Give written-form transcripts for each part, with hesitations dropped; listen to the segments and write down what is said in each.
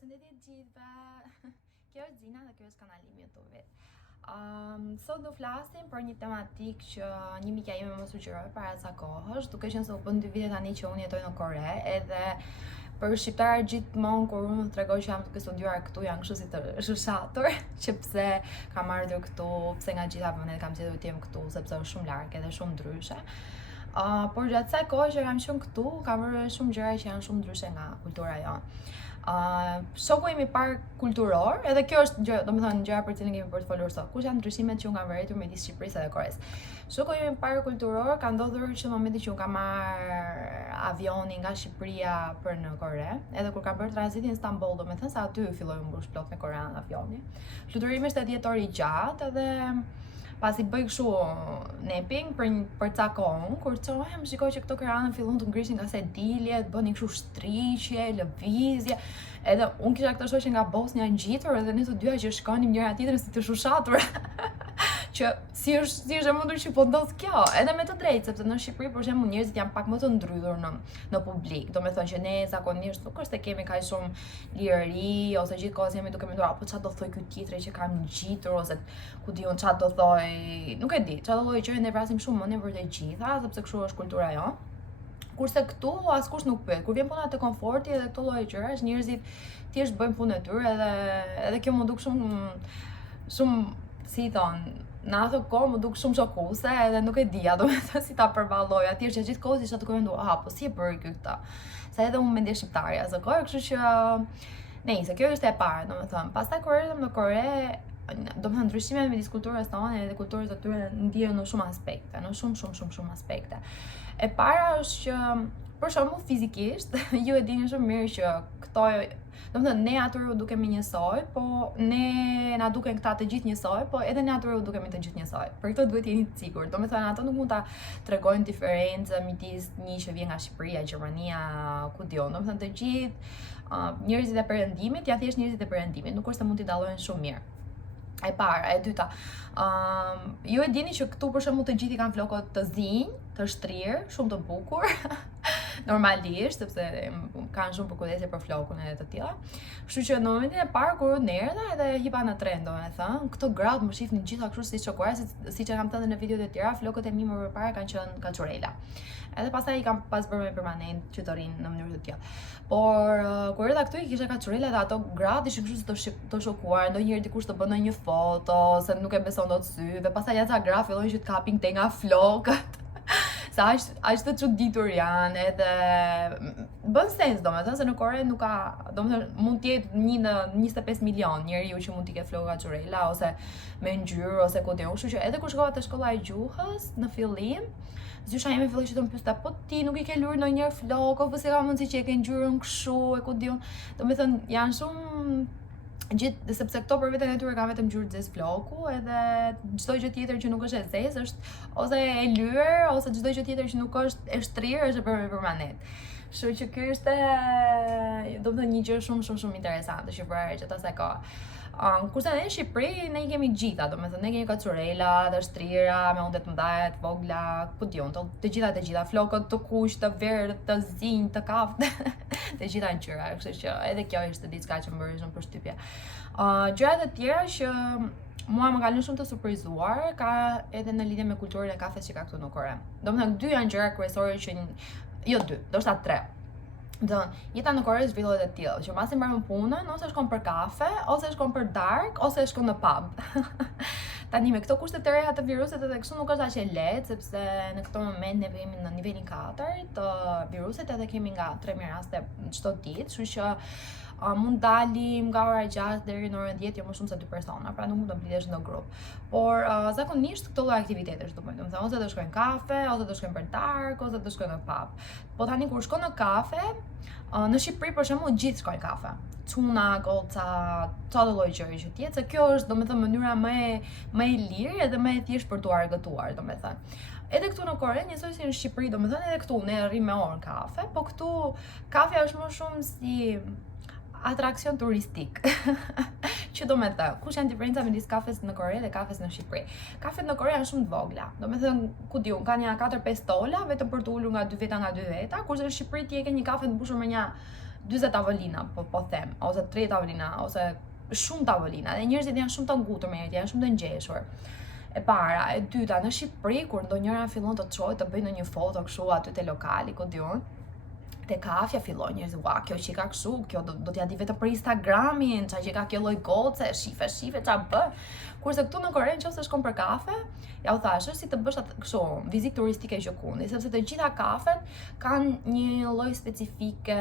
Përshëndetje të gjithëve. Kjo është Zina dhe kjo është kanali im YouTube-it. Sot do flasim për një tematik që një mikja ime më sugjeroi para ca kohësh, duke qenë se u bën 2 vite tani që unë jetoj në Kore, edhe për shqiptarët gjithmonë kur unë tregoj që jam duke studiuar këtu janë kështu si të shushatur, që pse kam ardhur këtu, pse nga gjitha vendet kam zgjedhur të jem këtu, sepse është shumë larg edhe shumë ndryshe. Por gjatë kësaj kohe që kam qenë këtu, kam vërë shumë gjëra që janë shumë ndryshe nga kultura jonë. Shoku im i parë kulturor, edhe kjo është gjë, domethënë gjëra për cilën kemi për të folur sot. Kush janë ndryshimet që unë kam vërejtur midis Shqipërisë dhe Kores? Shoku im i parë kulturor ka ndodhur që në momentin që unë kam marr avionin nga Shqipëria për në Kore, edhe kur kam bërë tranzitin në Stamboll, domethënë se aty filloi të mbush plot me korean avioni. Fluturimi ishte 10 orë i gjatë edhe pasi bëj kështu napping për ca kohë, kur çohem shikoj që këto koreanë fillon të ngrishin nga sedilje, të bënin kështu shtriqje, lëvizje. Edhe unë kisha këtë shoqe nga Bosnia ngjitur edhe ne të dyja që shkonim njëra tjetrën si të shushatur. Që si është e mundur që po ndodh kjo, edhe me të drejtë, sepse në Shqipëri për shembull njerëzit janë pak më të ndrydhur në publik. Domethënë që ne zakonisht nuk është se kemi kaq shumë lirëri ose gjithkohë jemi duke menduar apo çfarë do thoj ky tjetri që kam ngjitur ose ku diun çfarë do thoj, nuk e di, çfarë do thoj që ne vrasim shumë mendjen për të gjitha, sepse kështu është kultura jonë. Kurse këtu askush nuk pyet. Kur vjen puna te komforti edhe këto lloje gjërash, njerëzit thjesht bëjnë punën e tyre edhe kjo më duk shumë si thon, në atë kohë më duk shumë shokuese edhe nuk e dija domethënë si ta përballoj. Atje që gjithkohë isha duke menduar, po si e bëri ky këtë? Sa edhe unë mendje shqiptare asë kohë, kështu që nejse, kjo është e para, domethënë. Pastaj kur erdhëm në Kore, domethënë ndryshimet midis kulturës tonë dhe kulturës së tyre ndihen në shumë aspekte, në shumë aspekte. E para është që për shembull fizikisht, ju e dini shumë mirë që këto, domethënë ne atyre u dukemi njësoj, po ne na duken këta të gjithë njësoj, po edhe ne atyre u dukemi të gjithë njësoj. Për këtë duhet jeni të sigurt. Domethënë ato nuk mund ta tregojnë diferencë midis një që vjen nga Shqipëria, Gjermania, ku diun. Domethënë të gjithë njerëzit e perëndimit, janë thjesht njerëzit e perëndimit, nuk është se mund t'i dallojnë shumë mirë. E para, e dyta, ju e dini që këtu për shembull të gjithë kanë flokët të zinj, të shtrirë, shumë të bukur. Normalisht, sepse kanë shumë përkujdesje për flokun e të tilla. Kështu që në momentin e parë kur unë erdha edhe hipa në tren, domethënë, këto gratë më shihnin gjitha kështu si çokuara, siç e kam thënë në videot e tjera, flokët e mi më përpara kanë qenë kaçurela. Edhe pastaj i kam pas bërë me permanent që të rinë në mënyrë të tillë. Por kur erdha këtu i kisha kaçurela dhe ato gratë ishin kështu si të shokuar, ndonjëherë dikush të bën një foto se nuk e beson dot syve, pastaj ata gra fillojnë që të kapin te nga flokët. Sa aq të çuditur janë, edhe bën sens domethënë se në Kore nuk ka, domethënë mund të jetë 1 në 25 milion njeriu që mund t'i ketë flokë kaçurela ose me ngjyrë ose ku diun. Kështu që edhe kur shkova te shkolla e gjuhës në fillim, zysha ime filloi që të më pyeste, po ti nuk i ke lur ndonjëherë flokë, apo se ka mundësi që e ke ngjyrën kështu e ku diun. Domethënë janë shumë gjithë, sepse këto për veten e tyre kanë vetëm ngjyrë të zezë floku, edhe çdo gjë tjetër që nuk është e zezë është ose e lyer ose çdo gjë tjetër që nuk është e shtrirë është bërë permanent. Kështu që ky është domethënë një gjë shumë interesante që bëra gjatë asaj kohe. Kurse ne në Shqipëri ne i kemi gjitha, domethënë ne kemi kaçurela, të shtrira, me unde të mëdha, të vogla, ku diun, të gjitha, flokët të kuq, të verdhë, të zinj, të kaftë, të gjitha ngjyra, kështu që edhe kjo ishte diçka që më bëri shumë përshtypje. Gjërat e tjera që mua më kanë shumë të surprizuar ka edhe në lidhje me kulturën e kafes që ka këtu në Kore. Domethënë 2 janë gjëra kryesore që jo 2, ndoshta 3. Jeta në Kore zhvillohet e tillë, që pasi mbaron punën, ose shkon për kafe, ose shkon për dark, ose shkon në pub. Tani me këto kushte të reja të viruset edhe kështu nuk është aq e lehtë, sepse në këtë moment ne jemi në nivelin 4 të viruset edhe kemi nga 3000 raste çdo ditë, kështu që mund dalim nga ora 6 deri në orën 10, jo më shumë se 2 persona, pra nuk mund të mblidhesh në grup. Por zakonisht këto lloj aktivitetesh do bëjnë, domethënë ose do shkojnë kafe, ose do shkojnë për dark, ose do shkojnë në pub. Po tani kur shkon në kafe, në Shqipëri për shembull gjithë shkojnë kafe. Çuna, goca, çdo lloj gjëri që tjetë, se kjo është domethënë mënyra më e lirë edhe më e thjeshtë për t'u argëtuar, domethënë. Edhe këtu në Kore, njësoj si në Shqipëri, domethënë edhe këtu ne rrim me orë kafe, po këtu kafja është më shumë si atraksion turistik. Që do me thënë, kush janë diferenca midis kafes në Kore dhe kafes në Shqipëri? Kafet në Kore janë shumë të vogla. Do me thënë, ku diun, kanë ja 4-5 tolla vetëm për të ulur nga 2 veta, kurse në Shqipëri ti e ke një kafe të mbushur me një 40 tavolina, po them, ose 30 tavolina, ose shumë tavolina, dhe njerëzit janë shumë të ngutur me njëri, janë shumë të ngjeshur. E para, e dyta, në Shqipëri kur ndonjëra fillon të çojë të bëjë ndonjë foto kështu aty te lokali, ku diun, te kafja fillon njerëzit, ua, kjo që ka kështu, kjo do t'ja di vetëm për Instagramin, qa që ka kjo lloj goce, shife, qa bë. Kurse këtu në Kore, nëse shkon për kafe, ja u thashë si të bësh atë kështu vizitë turistike Gjokundi, sepse të gjitha kafet kanë një lloj specifike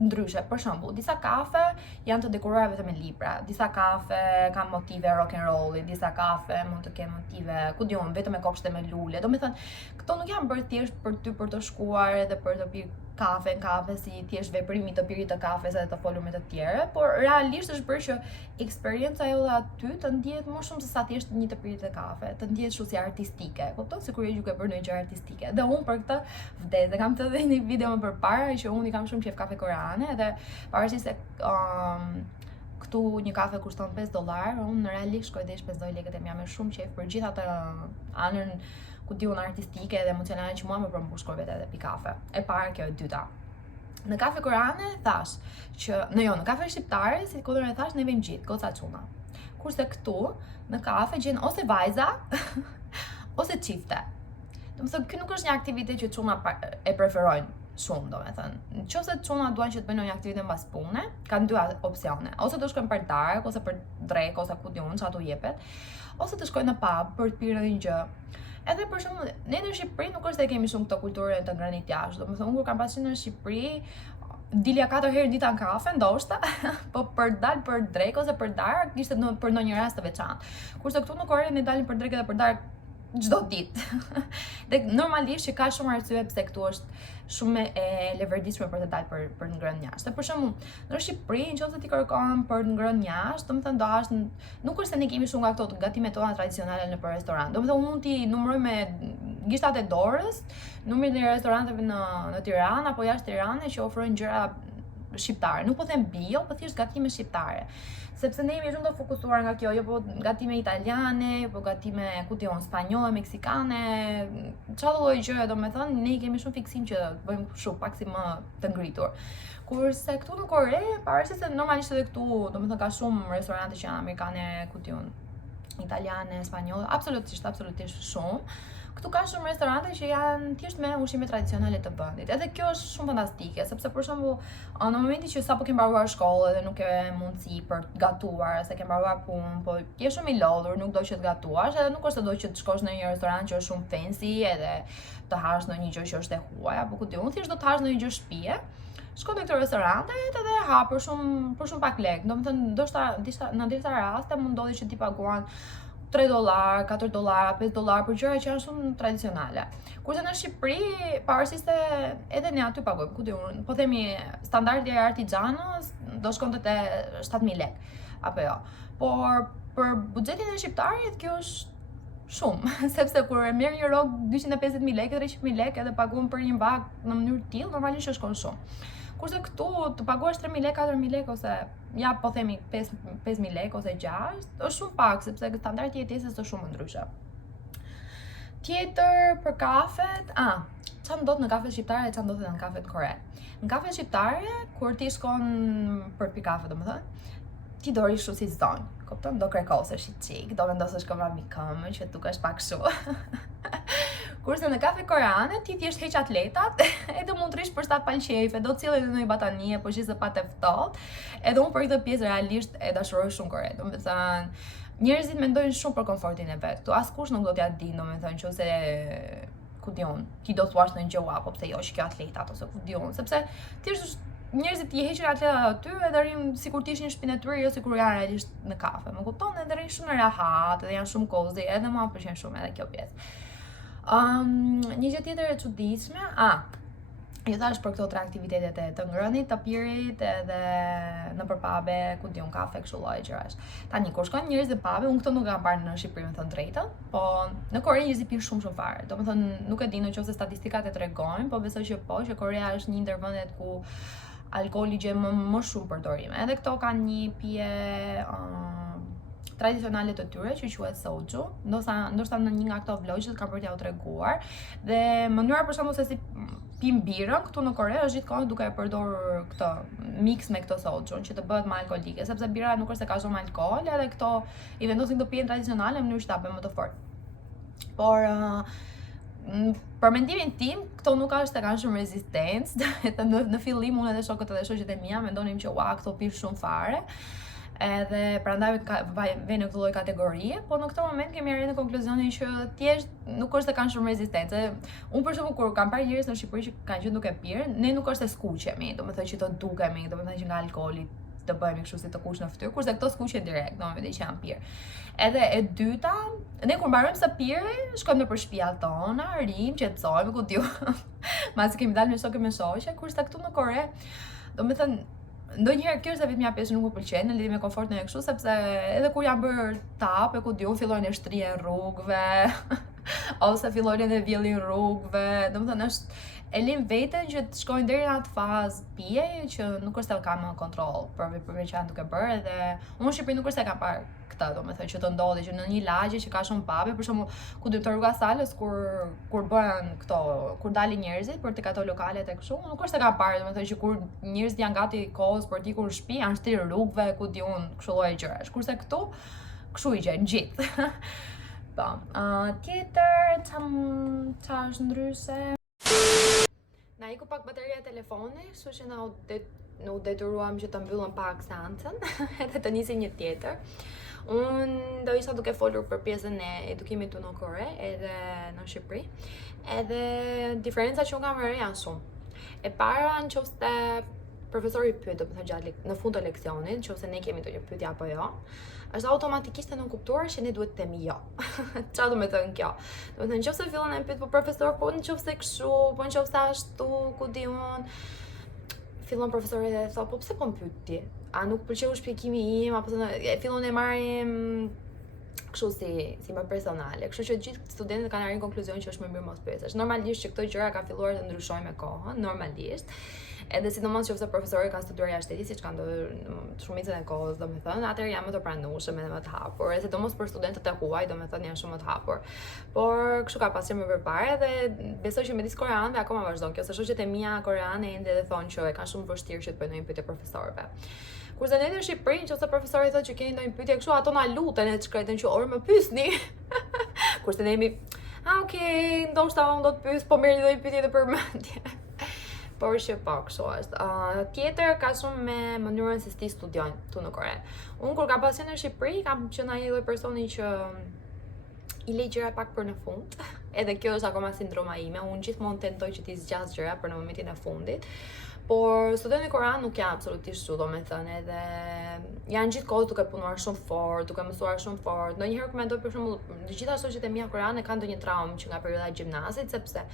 ndryshe. Për shembull, disa kafe janë të dekoruara vetëm me libra, disa kafe kanë motive rock and rolli, disa kafe mund të kenë motive, ku diun, vetëm me kopshte me lule. Domethënë, këto nuk janë bërë thjesht për ty për të shkuar edhe për të pirë kafe si thjesht veprimi të pirit të kafes edhe të folur me të tjerë, por realisht është bërë që eksperienca jote aty të ndihet më shumë se sa thjesht një të pirit të kafe, të ndihet shumë si artistike. Kupton, sikur je duke bërë ndonjë gjë artistike. Dhe unë për këtë vdes, dhe kam të dhe një video më përpara që unë i kam shumë qef kafe koreane, dhe pavarësisht se këtu një kafe kushton $5, unë realisht shkoj dhe shpenzoj lekët e mia me shumë qef për gjithë atë anën ku diun artistike dhe emocionale që mua më përmbush kur vetë edhe pi kafe. E para kjo, e dyta. Në kafe koreane thash që në kafe shqiptare, si kodër e thash, ne vejmë gjithë, goca çuna. Kurse këtu në kafe gjen ose vajza ose çifte. Domethënë ky nuk është një aktivitet që çuna e preferojnë shumë, domethënë. Nëse çuna duan që të bëjnë një aktivitet mbas pune, kanë dy opsione. Ose të shkojnë për darkë, ose për drek, ose ku diun çfarë u jepet, ose të shkojnë në pub për të pirë një gjë. Edhe për shembull, ne në Shqipëri nuk është se kemi shumë këto kulturë të ngrënit jashtë. Domethënë, unë kur kam pasur në Shqipëri, dilja 4 herë në ditë në kafe, ndoshta, po për dal për drek ose për darkë ishte për ndonjë rast të veçantë. Kurse këtu në Kore ne dalim për drek edhe për darkë çdo ditë. Dhe normalisht që ka shumë arsye pse këtu është shumë e leverdishme për të dalë për të ngrënë jashtë. Për shembull, në Shqipëri, nëse ti kërkon për të ngrënë jashtë, domethënë do hash, nuk është se ne kemi shumë nga këto gatimet tona tradicionale në për restorant. Domethënë mund t'i numëroj me gishtat e dorës numrin e restoranteve në Tiranë apo jashtë Tiranës që ofrojnë gjëra shqiptare. Nuk po them bio, po thjesht gatime shqiptare. Sepse ne jemi shumë të fokusuar nga kjo, jo po gatime italiane, jo po gatime, ku diun, spanjolle, meksikane, çfarë lloj gjëje, domethënë, ne kemi shumë fiksim që bëjmë shumë pak si më të ngritur. Kurse këtu në Kore, pavarësisht se normalisht edhe këtu, domethënë ka shumë restorante që janë amerikane, ku diun, italiane, spanjolle, absolutisht shumë. Këtu ka shumë restorante që janë thjesht me ushqime tradicionale të vendit. Edhe kjo është shumë fantastike, sepse për shembull, në momentin që sapo ke mbaruar shkollën dhe nuk ke mundësi për të gatuar, se ke mbaruar punë, po je shumë i lodhur, nuk do që të gatuash, edhe nuk është se do që të shkosh në një restorant që është shumë fancy edhe të hash ndonjë gjë që është e huaj, apo ku diun, thjesht do të hash ndonjë gjë shtëpie. Shkon në këto restorante edhe ha për shumë pak lekë. Domethënë, ndoshta në disa raste mund ndodhi që ti paguan $3, $4, $5 për gjëra që janë shumë tradicionale. Kurse në Shqipëri, pavarësisht se edhe ne aty pagojmë, ku diun, po themi standardi i artigianos do shkonte te 7.000 lekë, apo jo. Por për buxhetin e shqiptarit kjo është shumë, sepse kur e merr një rrog 250.000 lekë, 300.000 lekë edhe paguam për një vak në mënyrë të tillë, normalisht shkon shumë. Kurse këtu të paguash 3.000 lekë, 4.000 lekë ose ja po themi 5.000 lekë ose 6, është shumë pak sepse standardi i jetesës është shumë ndryshe. Tjetër për kafet, çfarë ndodh në kafe shqiptare e çfarë ndodh në kafe kore. Në kafe shqiptare, kur ti shkon për pi kafe, domethënë, ti do rish shumë si zonjë. Kupton? Do kërkosesh i çik, do vendosësh këmbë mbi këmbë që dukesh pak kështu. Kurse në kafe koreane ti thjesht heq atletat, edhe mund të rish për 7 palqefe, do të cilë edhe në një batanie, po që se pa të ftohtë, edhe unë për këtë pjesë realisht e dashuroj shumë Kore. Domethënë, njerëzit mendojnë shumë për komfortin e vet. Tu askush nuk do t'ja di, domethënë, nëse ku diun, ti do thuash në gjë apo pse jo që kjo atletat ose ku diun, sepse thjesht njerëzit i heqin atletat aty edhe rrin sikur të ishin në shtëpinë e tyre, jo sikur janë realisht në kafe. Më kupton? Edhe rrin shumë në rahat, edhe janë shumë cozy, edhe mua më pëlqen shumë edhe kjo pjesë. Një gjë tjetër e çuditshme, ju thash për këto 3 aktivitetet e të ngrënit, të pirit edhe në përpabe, ku diun, kafe, kështu lloj gjërash. Tani kur shkojnë njerëzit në pabe, unë këto nuk kam parë në Shqipëri, më thënë drejtën, po në Kore njerëzit pinë shumë fare. Domethënë, nuk e di nëse statistikat e tregojnë, po besoj që po, që Korea është një ndër vendet ku alkooli gjen më shumë përdorim. Edhe këto kanë një pije tradicionale të tyre që quhet soju, ndoshta në një nga këto vlogjet kam për t'ja u treguar, dhe mënyra për shembull se si pim birën këtu në Kore është gjithkohë duke e përdorur këtë mix me këtë soju që të bëhet më alkoolike, sepse bira nuk është se ka shumë alkool, edhe këto i vendosin këtë pijen tradicionale në mënyrë që ta bëjnë më të fortë. Por për mendimin tim, këto nuk është se kanë shumë rezistencë. Në fillim unë edhe shokët edhe shoqet e mia mendonim që këto pin shumë fare. Edhe prandaj vjen në këtë lloj kategorie, po në këtë moment kemi arritur në konkluzionin që thjesht nuk është se kanë shumë rezistencë. Unë për shembull kur kam parë njerëz në Shqipëri që kanë qenë duke pirë, ne nuk është se skuqemi, domethënë që të dukemi, domethënë që nga alkooli të bëhemi kështu si të kuq në fytyrë, kurse këto skuqen direkt, domethënë që janë pirë. Edhe e dyta, ne kur mbarojmë së pirë, shkojmë nëpër shtëpiat tona, rim, qetësohemi, ku diu. Masi kemi dalë me shokë me shoqe, kurse këtu në Kore, domethënë ndonjëherë kjo është vetëm ja pjesë nuk më pëlqen në lidhje me komfortin e kështu, sepse edhe kur jam bërë tap, e ku diun fillojnë e shtrien rrugëve, ose fillojnë edhe vjellin rrugëve, domethënë është e lin veten që të shkojnë deri në atë fazë pije që nuk është se kam kontroll për që janë duke bërë, edhe unë në Shqipëri nuk është se kam parë këtë, domethënë që të ndodhi që në një lagje që ka shumë pabe, për shembull ku të rruga Salës kur bëhen këto, kur dalin njerëzit për tek ato lokalet e kështu, nuk është se kam parë, domethënë që kur njerëzit janë gati kohës për të ikur në shtëpi, janë shtrirë rrugëve, ku diun, kështu lloj gjërash. Kurse këtu kështu i gjen gjithë. Po, tjetër çfarë është ndryshe? Na iku pak bateria e telefonit, kështu që u detyruam që të mbyllëm pak seancën edhe të nisim një tjetër. Unë do isha duke folur për pjesën e edukimit në Kore edhe në Shqipëri. Edhe diferenca që unë kam vënë janë shumë. E para nëse profesori pyet, domethënë gjatë në fund të leksionit, nëse ne kemi ndonjë pyetje apo jo, është automatikisht e nënkuptuar që ne duhet të themi jo. Çfarë do të thënë kjo? Domethënë nëse fillon të pyet po profesor, po nëse kështu, po nëse ashtu, ku di unë, fillon profesori dhe thotë, po pse po më pyet ti? A nuk pëlqeu shpjegimi im, apo fillon e marrim kështu si më personale. Kështu që gjithë studentët kanë arritur në konkluzionin që është më mirë mos pyesësh. Normalisht që këto gjëra kanë filluar të ndryshojnë me kohën, normalisht. Edhe sidomos nëse profesori ka studuar jashtë shtetit, siç kanë ndodhur shumicën e kohës, domethënë, atëherë janë më të pranueshëm edhe më të hapur. Edhe sidomos për studentët e huaj, domethënë janë shumë më të hapur. Por kështu ka pasur më përpara dhe besoj që midis koreanëve akoma vazhdon kjo, se shoqet e mia koreane ende edhe thonë që e kanë shumë vështirë që të bëjnë pyetje profesorëve. Kurse ne në Shqipëri, nëse profesori thotë që keni ndonjë pyetje kështu, ato na luten e shkretën që orë më pyesni. Kurse ne jemi, okay, ndoshta unë do të pyes, po merrni ndonjë pyetje të përmendje. Por që po, kështu është. Tjetër ka shumë me mënyrën se si studiojnë tu në Kore. Unë kur kam pasur në Shqipëri, kam qenë ai lloj personi që i lej gjëra pak për në fund. Edhe kjo është akoma sindroma ime. Unë gjithmonë tentoj që t'i zgjas gjëra për në momentin e fundit. Por studentët koreanë nuk janë absolutisht kështu, domethënë, edhe janë gjithkohë duke punuar shumë fort, duke mësuar shumë fort. Ndonjëherë kur mendoj për shembull, të gjitha shoqet e mia koreane kanë ndonjë traumë që nga perioda e gjimnazit, sepse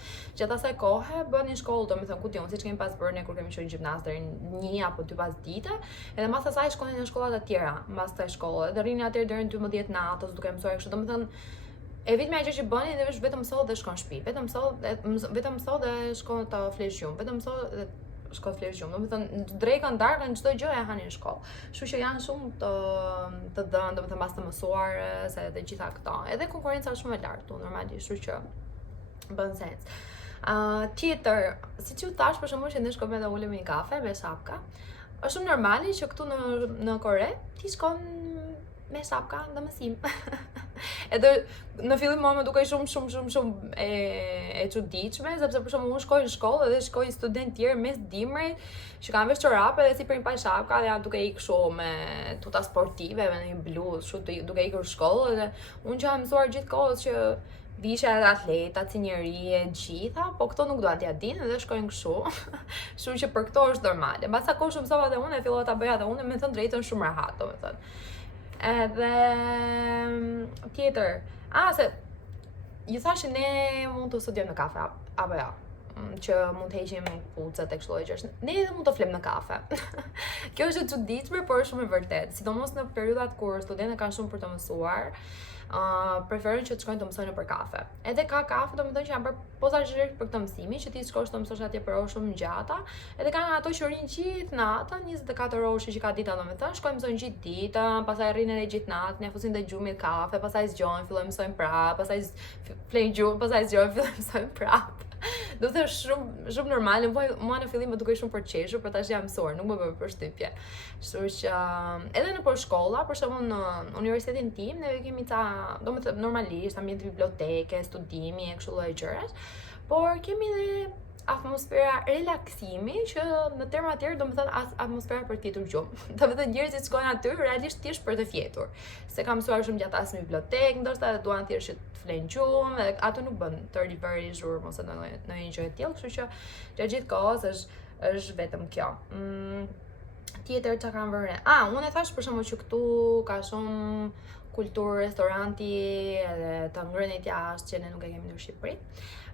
gjatë asaj kohe bënin shkollë, domethënë ku diun, siç kemi pas bërë ne kur kemi qenë në gjimnaz deri në 1 apo 2 pas dite, edhe mbas asaj shkonin në shkolla të tjera, mbas kësaj shkolle, dhe rrinin atëherë deri në 12 natës duke mësuar kështu, domethënë e vetmja gjë që bënin dhe vetëm mësohet dhe shkon në shtëpi, vetëm mësohet dhe shkon të flesh gjumë, vetëm mësohet dhe shkon të flesh gjumë, domethënë drekën, darkën, çdo gjë e hanin në shkollë. Kështu që janë shumë të dhënë, domethënë mbas të mësuar se edhe gjitha këto. Edhe konkurenca është shumë e lartë, normalisht, kështu që bën sens. Tjetër, siç ju thash për shembull që ne shkojmë dhe ulemi një kafe me shapka. Është shumë normale që këtu në Kore ti shkon me shapka në mësim. Edhe në fillim më duke shumë e çuditshme, sepse për shembull unë shkoj në shkollë dhe shkoj student tjerë mes dimrit që kanë vesh çorape dhe si për një pa shapka dhe janë duke ikë kështu me tuta sportive me një bluzë, kështu duke ikur në shkollë dhe unë që kam mësuar gjithkohës që visha edhe atleta, cinjeri e gjitha, po këto nuk dua t'ia dinë dhe shkojnë kështu. Kështu që për këto është normale. Mbas sa kohë mësova dhe unë e fillova ta bëja dhe unë me thënë drejtën shumë rehat, domethënë. Edhe tjetër, se ju thashë ne mund të studiojmë në kafe apo jo, që mund të heqim kucët e kështu lloj gjësh. Ne edhe mund të flem në kafe. Kjo është e çuditshme, por është shumë e vërtetë, sidomos në periudhat kur studentët kanë shumë për të mësuar. Preferojnë që të shkojnë të mësojnë për kafe. Edhe ka kafe, domethënë që janë për posaçërisht për këtë mësimin, që ti shkosh të mësosh atje për orë shumë gjata. Edhe kanë ato që rrin gjithë natën, 24 orë që ka dita, domethënë, shkojnë mësojnë gjithë ditën, pastaj rrin edhe gjithë natën, ja fusin te gjumi kafe, pastaj zgjohen, fillojnë mësojnë prapë, pastaj flejnë gjumë, pastaj zgjohen, fillojnë mësojnë prapë. Do të shumë normale, mua në fillim më dukej shumë përqeshur, por tash jam mësuar, nuk më bën përshtypje. Kështu që edhe nëpër shkolla, për shembull në universitetin tim, ne kemi domethënë normalisht ambient biblioteke, studimi e kështu lloj gjërash, por kemi edhe atmosfera relaksimi që në terma të tjerë domethënë atmosfera për të fjetur gjumë. Domethënë njerëzit shkojnë aty realisht thjesht për të fjetur. Se kam mësuar shumë gjatë as në bibliotekë, ndoshta duan thjesht të flenë gjumë, dhe ato nuk bën të riveri zhurmë ose ndonjë gjë e tillë, kështu që gjatë gjithë kohës është vetëm kjo. Tjetër çka kam vënë? Unë e thash për shembull që këtu ka shumë kulturë restoranti edhe të ngrënit jashtë që ne nuk e kemi në Shqipëri.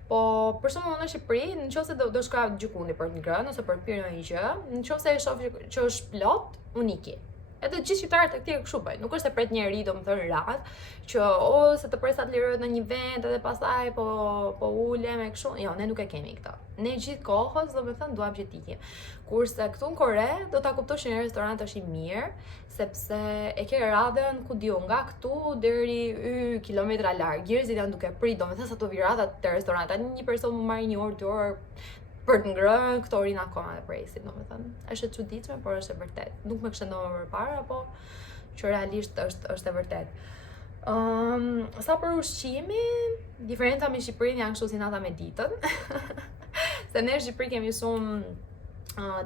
Po, për shembull në Shqipëri, nëse do shkoja gjykuni për të ngrënë ose për të pirë ndonjë gjë, nëse e shoh që është plot, unë iki. Edhe gjithë shqiptarët e këtij kështu bëjnë. Nuk është e pret njëri domethënë radh që ose të presa të lirohet në një vend edhe pastaj po ulem e kështu. Jo, ne nuk e kemi këtë. Ne gjithë kohës domethënë duam që të ikim. Kurse këtu në Kore do ta kuptosh që një restorant është i mirë, sepse e ke radhën ku diu nga këtu deri kilometra larg. Njerëzit janë duke prit, domethënë sa të viratat te restoranta. Një person më marr 1 orë, 2 orë për të ngrënë, këto rinë akoma dhe presin, domethënë. Është e çuditshme, por është e vërtet. Nuk më kishte ndodhur përpara, po që realisht është e vërtet. Sa për ushqimin, diferenca me Shqipërinë janë kështu si nata me ditën. Se ne në Shqipëri kemi shumë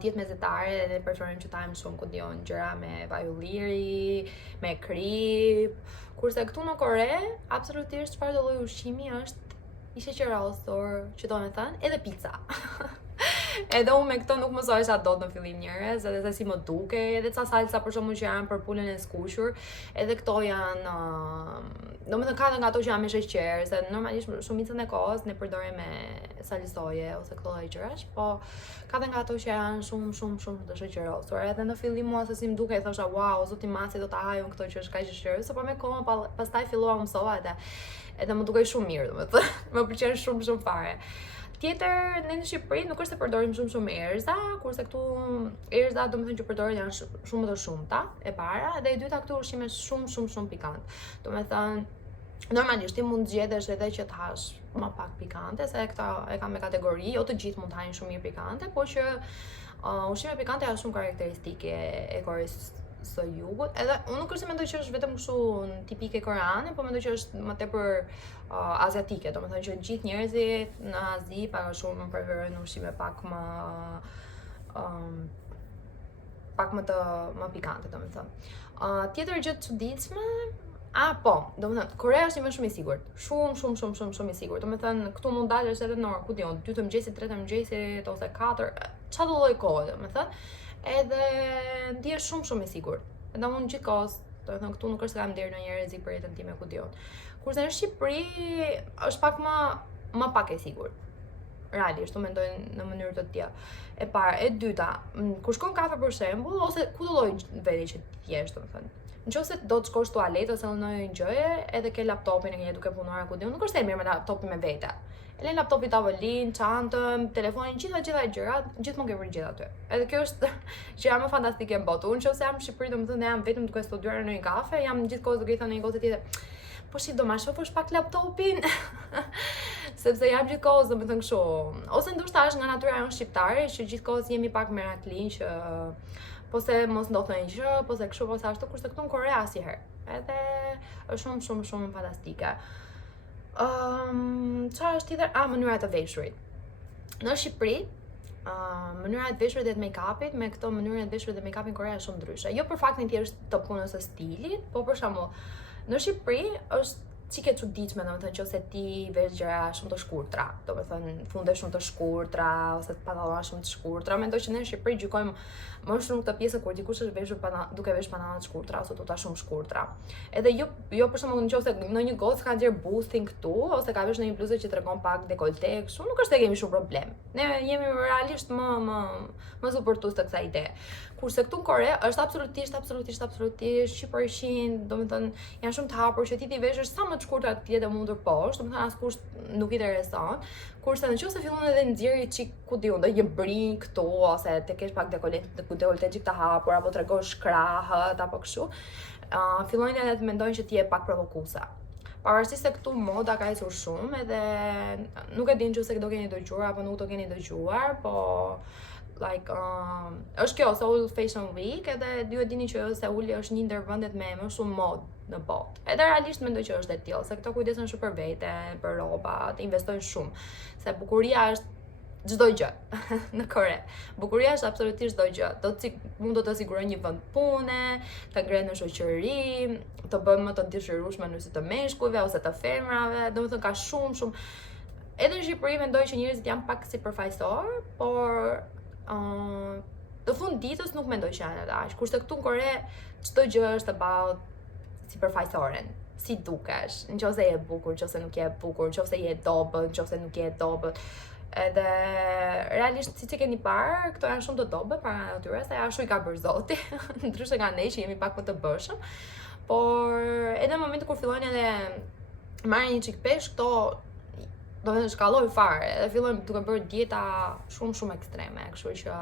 dietë mezetare dhe preferojmë që tajmë shumë ku dion gjëra me vaj ulliri, me krip. Kurse këtu në Kore, absolutisht çfarë do lloj ushqimi është i sheqerosur, që do me thënë, edhe pizza. Edhe unë me këto nuk mësojsha dot në fillim njerëz, edhe se si më duke, edhe ca salsa për shkakun që janë për pulën e skuqur, edhe këto janë, domethënë ka nga ato që janë me sheqer, se normalisht shumicën e kohës ne përdorim me salë soje ose këto lloj gjërash, po ka nga ato që janë shumë të sheqerosur. Edhe në fillim mua se si më duke thosha, wow, zoti Maci do ta hajon këto që është kaq sheqerosur, por me kohën pastaj fillova mësova edhe më dukej shumë mirë, domethënë. Më pëlqen shumë fare. Tjetër, ne në Shqipëri nuk është se përdorim shumë erza, kurse këtu erza domethënë që përdoren janë shumë më të shumta, e para, dhe e dyta këtu ushqime shumë pikant. Domethënë, normalisht ti mund zgjedhësh edhe që të hash më pak pikante, se këta e kam me kategori, jo të gjithë mund të hajnë shumë mirë pikante, por që ushqime pikante janë shumë karakteristike e Koreas së Jugut. Edhe unë nuk është se mendoj që është vetëm kështu tipike koreane, po mendoj që është më tepër aziatike, domethënë që gjithë njerëzit në Azi pak a shumë preferojnë ushqime pak më pikante, domethënë. Tjetër gjë të çuditshme, domethënë Korea është një vend shumë i sigurt. Shumë i sigurt. Domethënë këtu mund dalësh edhe në orë, ku diun, 2 të mëngjesit, 3 të mëngjesit ose 4, çfarë lloj kohe, domethënë. Edhe ndihesh shumë i sigurt. Edhe unë gjithkohës, domethënë këtu nuk është se kam nder ndonjë rrezik për jetën time ku diun. Kurse në Shqipëri është pak më pak e sigurt. Realisht, unë mendoj në mënyrë të tillë. E para, e dyta, kur shkon kafe për shembull, ose ku do lloj vendi që ti jesh, domethënë. Nëse do të shkosh tualet ose në ndonjë gjë, edhe ke laptopin e ke duke punuar ku diun, nuk është e mirë me laptopin me vete. Ele laptopi, tavolinë, çantën, telefonin, gjitha gjërat, gjithmonë ke përgjigje aty. Edhe kjo është gjëja më fantastike në botë. Unë nëse jam në Shqipëri, domethënë jam vetëm duke studiuar në një kafe, jam gjithkohë duke i thënë një gotë tjetër, po shit do ma shohësh pak laptopin. Sepse jam gjithkohë domethënë kështu. Ose ndoshta është nga natyra jonë shqiptare që gjithkohë jemi pak meraklin që po se mos ndodh ndonjë gjë, po se kështu, po se ashtu, kurse këtu në Kore asnjëherë. Edhe është shumë fantastike. Çfarë është tjetër? Mënyra e veshurit. Në Shqipëri, mënyra e veshurit dhe të make-upit, me këto mënyrën e veshurit dhe make-upin Korea është shumë ndryshe. Jo për faktin thjesht të punës së stilit, po për shembull, në Shqipëri është çike çuditshme, domethënë nëse ti vesh gjëra shumë të shkurtra, domethënë funde shumë të shkurtra ose pantallona shumë të shkurtra, mendoj që ne në Shqipëri gjykojmë më shumë këtë pjesë kur dikush është veshur duke vesh pantallona të shkurtra ose tuta shumë shkurtra. Edhe jo për shembull nëse në një gocë ka nxjerr bustin këtu ose ka vesh në një bluzë që tregon pak dekolte, kështu nuk është se kemi shumë problem. Ne jemi realisht më suportues të kësaj ide. Kurse këtu në Kore është absolutisht 100%, domethënë janë shumë të hapur që ti veshësh sa më të shkurtra të jetë mundur poshtë, domethënë askush nuk i intereson. Kurse nëse fillon edhe nxjerrje çik ku diun, do një brinj këtu ose të kesh pak dekolte çik të hapur apo tregosh krahët apo kështu, fillojnë edhe të mendojnë që ti je pak provokuese. pavarësisht se këtu moda ka ecur shumë edhe nuk e din nëse do keni dëgjuar apo nuk do keni dëgjuar, po like është kjo Seoul Fashion Week edhe ju e dini që Seuli është një ndër vendet me më shumë modë në botë. Edhe realisht mendoj që është e tillë, se këto kujdesen shumë për vete, për rroba, të investojnë shumë, se bukuria është çdo gjë në Kore. Bukuria është absolutisht çdo gjë. Mund të sigurojë një vend pune, të ngrenë në shoqëri, të bën më të dëshirueshme nëse të meshkujve ose të femrave, domethënë ka shumë. Edhe në Shqipëri mendoj që njerëzit janë pak sipërfaqësor, por të fund ditës nuk mendoj që janë edhe aq. Kurse këtu në Kore çdo gjë është about sipërfaqësoren. Si dukesh, nëse je bukur, nëse nuk je bukur, nëse je dobët, nëse nuk je dobët. Edhe realisht siç e keni parë, këto janë shumë të dobët para natyrës, se ashtu i ka bërë Zoti, ndryshe nga ne që jemi pak më të bëshëm. Por edhe në momentin kur fillojnë edhe marrin një çik peshë, këto do të shkallojnë fare, edhe fillojnë duke bërë dieta shumë ekstreme, kështu që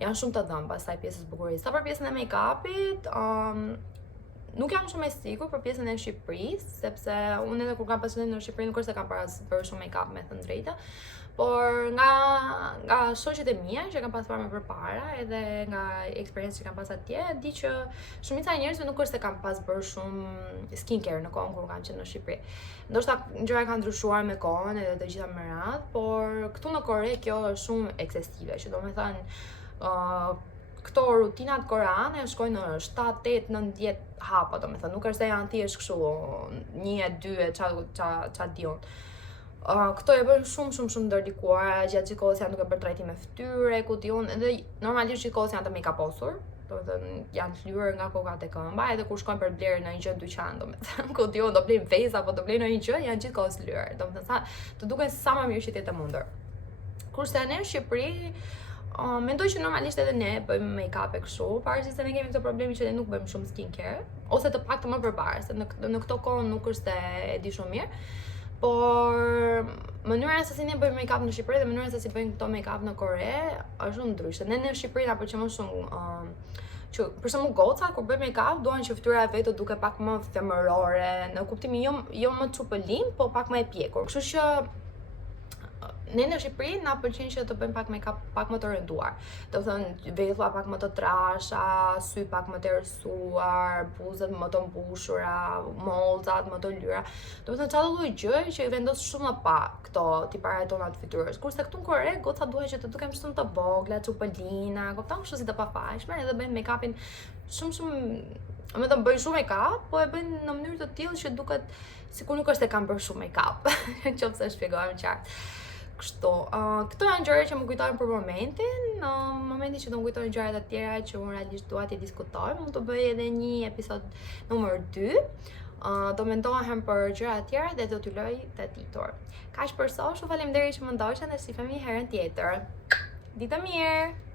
janë shumë të dhënë pastaj pjesës bukurisë. Sa për pjesën e make-upit, nuk jam shumë e sigurt për pjesën e Shqipërisë, sepse unë edhe kur kam pasur në Shqipëri nuk është se kam bërë shumë make-up me thënë drejtë, por nga shoqet e mia që kam pasur më përpara edhe nga eksperiencë që kam pas atje, di që shumica e njerëzve nuk është se kam pas bërë shumë skincare në kohën kur kam qenë në Shqipëri. Ndoshta gjëra kanë ndryshuar me kohën edhe të gjitha me radhë, por këtu në Kore kjo është shumë eksesive, që domethënë këto rutinat koreane shkojnë në 7, 8, 9, 10 hapa, domethënë nuk është se janë thjesht kështu 1, 2 ça diun. Këto e bën shumë ndërlikuara, gjatë gjithë kohës janë duke bërë trajtime fytyre, ku diun, edhe normalisht gjithë kohës janë të make-uposur, domethënë janë flyer nga kokat e këmba, edhe kur shkojnë për blerë në një gjë në dyqan, domethënë ku diun do blejnë vezë apo do blejnë një gjë, janë gjithë kohës flyer, domethënë të duken sa më mirë që të jetë mundur. Kurse ne në Shqipëri mendoj që normalisht edhe ne bëjmë make-up e kështu, pavarësisht se ne kemi këtë problemi që ne nuk bëjmë shumë skincare, ose të paktën më përpara, se në këto kohë nuk është se e di shumë mirë. Por mënyra se si ne bëjmë make-up në Shqipëri dhe mënyra se si bëjmë këto make-up në Kore është shumë ndryshe. Ne në Shqipëri na pëlqen më shumë që për shembull gocat kur bëjnë make-up duan që fytyra e vet të duket pak më femërore, në kuptimin jo më çupëlim, po pak më e pjekur. Kështu që ne në Shqipëri na pëlqen që të bëjmë pak make-up pak më të rënduar. Do të thënë vethlla pak më të trasha, sy pak më të erësuar, buzët më të mbushura, mollzat më të lyra. Do të thënë çfarë lloj gjë që i vendos shumë më pak këto tipare tona të fytyrës. Kurse këtu në Kore gocat duhet që të dukem shumë të vogla, çupëlina, kupton, kështu si të pafajshme, edhe bëjnë make-upin shumë më të bëjnë shumë make-up, po e bëjnë në mënyrë të tillë që duket sikur nuk është se kanë bërë shumë make-up. Nëse e shpjegojmë qartë. Kështu, këto janë gjëra që më kujtojnë për momentin. Në momentin që do më kujtojnë gjërat e tjera që unë realisht dua t'i diskutoj, mund të bëj edhe një episod numër 2. Do mendohem për gjëra të tjera dhe do t'ju loj të ditur. Kaq për sot, shumë faleminderit që më ndoqën dhe shihemi herën tjetër. Ditë mirë!